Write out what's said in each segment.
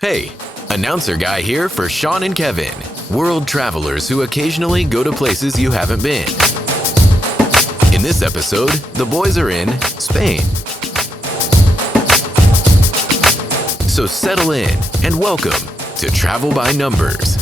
Hey, announcer guy here for Shawn and Kevin, world travelers who occasionally go to places you haven't been. In this episode, the boys are in Spain. So settle in and welcome to Travel by Numbers.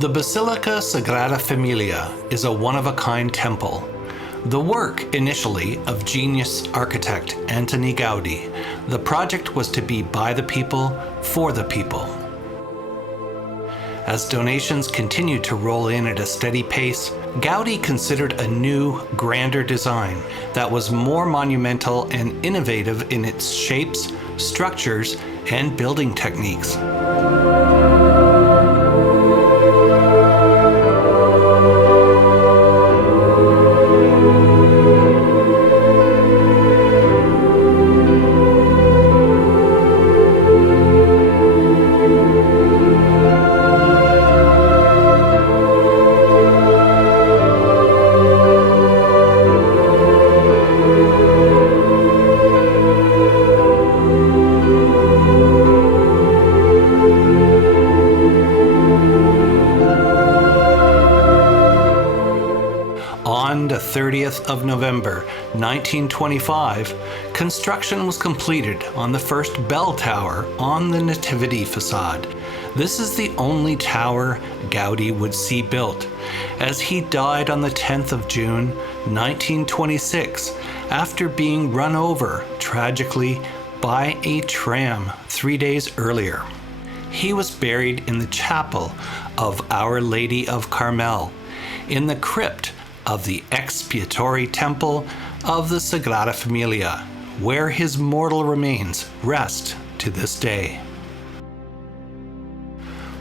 The Basílica Sagrada Família is a one-of-a-kind temple. The work, initially, of genius architect Antoni Gaudí. The project was to be by the people, for the people. As donations continued to roll in at a steady pace, Gaudí considered a new, grander design that was more monumental and innovative in its shapes, structures, and building techniques. On the 30th of November, 1925, construction was completed on the first bell tower on the Nativity facade. This is the only tower Gaudí would see built, as he died on the 10th of June, 1926, after being run over, tragically, by a tram 3 days earlier. He was buried in the chapel of Our Lady of Carmel, in the crypt of the expiatory temple of the Sagrada Família, where his mortal remains rest to this day.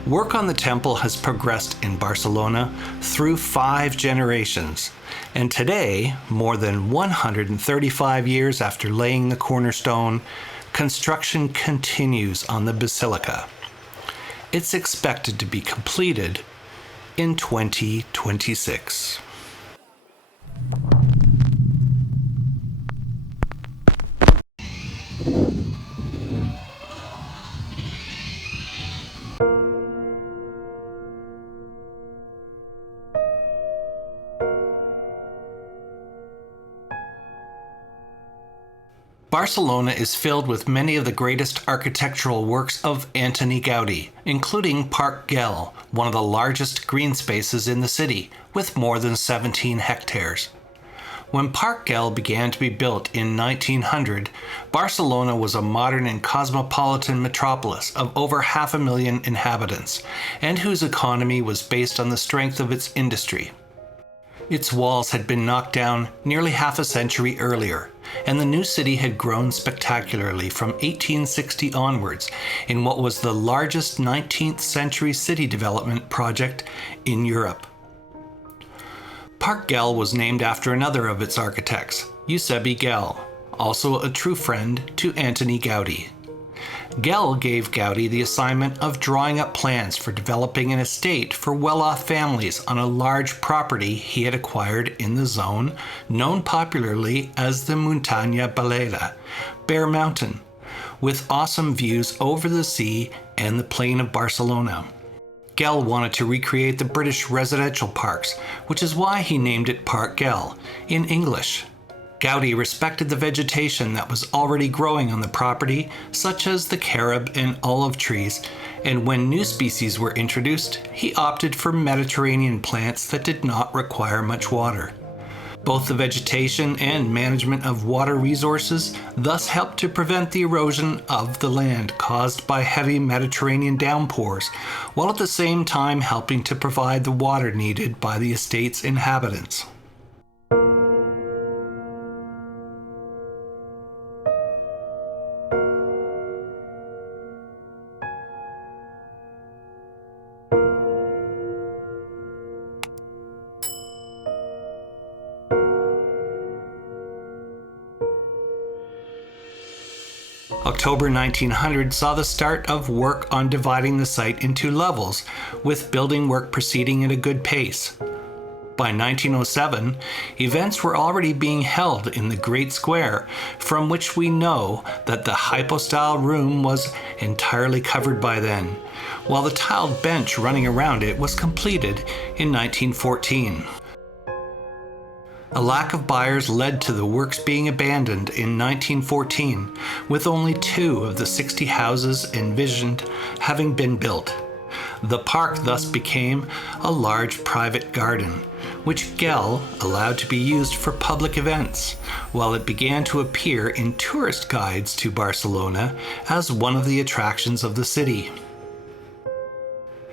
Work on the temple has progressed in Barcelona through 5 generations, and today, more than 135 years after laying the cornerstone, construction continues on the basilica. It's expected to be completed in 2026. Barcelona is filled with many of the greatest architectural works of Antoni Gaudí, including Park Güell, one of the largest green spaces in the city, with more than 17 hectares. When Park Güell began to be built in 1900, Barcelona was a modern and cosmopolitan metropolis of over 500,000 inhabitants, and whose economy was based on the strength of its industry. Its walls had been knocked down nearly half a century earlier, and the new city had grown spectacularly from 1860 onwards in what was the largest 19th century city development project in Europe. Park Güell was named after another of its architects, Eusèbe Güell, also a true friend to Antoni Gaudí. Güell gave Gaudí the assignment of drawing up plans for developing an estate for well-off families on a large property he had acquired in the zone known popularly as the Muntanya Baleada, Bear Mountain, with awesome views over the sea and the plain of Barcelona. Güell wanted to recreate the British residential parks, which is why he named it Park Güell, in English. Gaudí respected the vegetation that was already growing on the property, such as the carob and olive trees, and when new species were introduced, he opted for Mediterranean plants that did not require much water. Both the vegetation and management of water resources thus helped to prevent the erosion of the land caused by heavy Mediterranean downpours, while at the same time helping to provide the water needed by the estate's inhabitants. October 1900 saw the start of work on dividing the site into levels, with building work proceeding at a good pace. By 1907, events were already being held in the Great Square, from which we know that the hypostyle room was entirely covered by then, while the tiled bench running around it was completed in 1914. A lack of buyers led to the works being abandoned in 1914, with only 2 of the 60 houses envisioned having been built. The park thus became a large private garden, which Güell allowed to be used for public events, while it began to appear in tourist guides to Barcelona as one of the attractions of the city.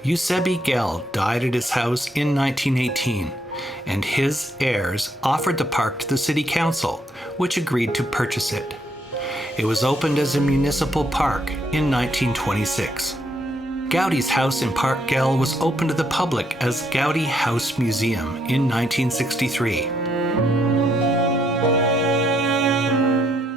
Eusebi Güell died at his house in 1918, and his heirs offered the park to the city council, which agreed to purchase it. It was opened as a municipal park in 1926. Gaudi's house in Park Güell was opened to the public as Gaudi House Museum in 1963.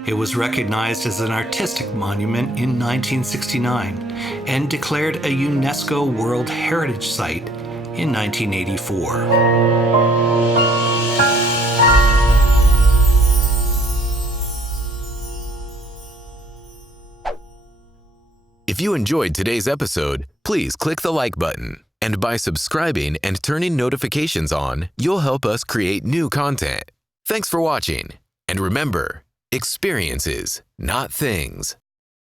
It was recognized as an artistic monument in 1969 and declared a UNESCO World Heritage Site in 1984. If you enjoyed today's episode, please click the like button. And by subscribing and turning notifications on, you'll help us create new content. Thanks for watching. And remember, experiences, not things.